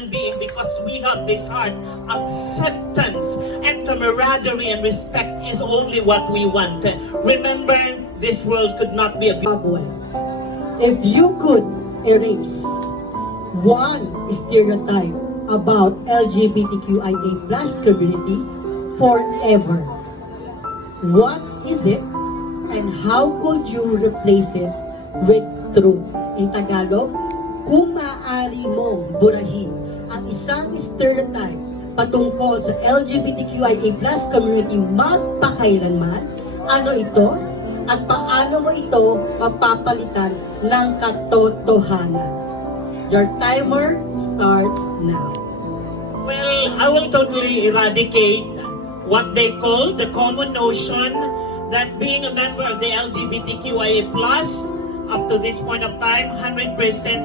human being because we have this heart. Acceptance and camaraderie and respect is only what we want. Remember, this world could not be a Zimbabwe. If you could erase one stereotype about LGBTQIA plus community forever, what is it and how could you replace it with truth? In Tagalog, kung maaari mong burahin isang stereotype patungkol sa LGBTQIA plus community magpakailanman, ano ito? At paano mo ito mapapalitan ng katotohanan? Your timer starts now. Well, I will totally eradicate what they call the common notion that being a member of the LGBTQIA plus up to this point of time, 100%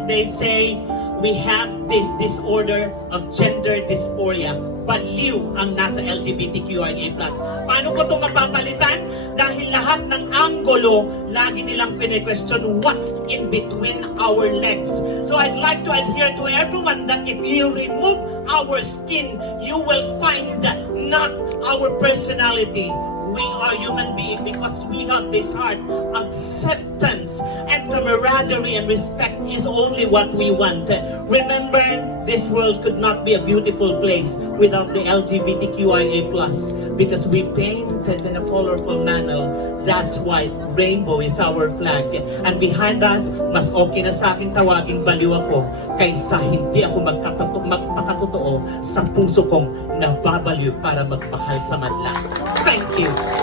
they say we have this disorder of gender dysphoria. Baliw ang nasa LGBTQIA. Paano ko ito mapapalitan? Dahil lahat ng angulo, lagi nilang pine-question what's in between our legs. So I'd like to adhere to everyone that if you remove our skin, you will find not our personality. We are human beings because we have this heart. Acceptance and camaraderie and respect is only what we want. Remember, this world could not be a beautiful place without the LGBTQIA because we painted in a colorful manner. That's why rainbow is our flag. And behind us, mas okay na sa akin tawaging baliw ako kaysa hindi ako magkatotoo, magpakatotoo sa puso kong nababaliw para magpahal sa madla. Thank you.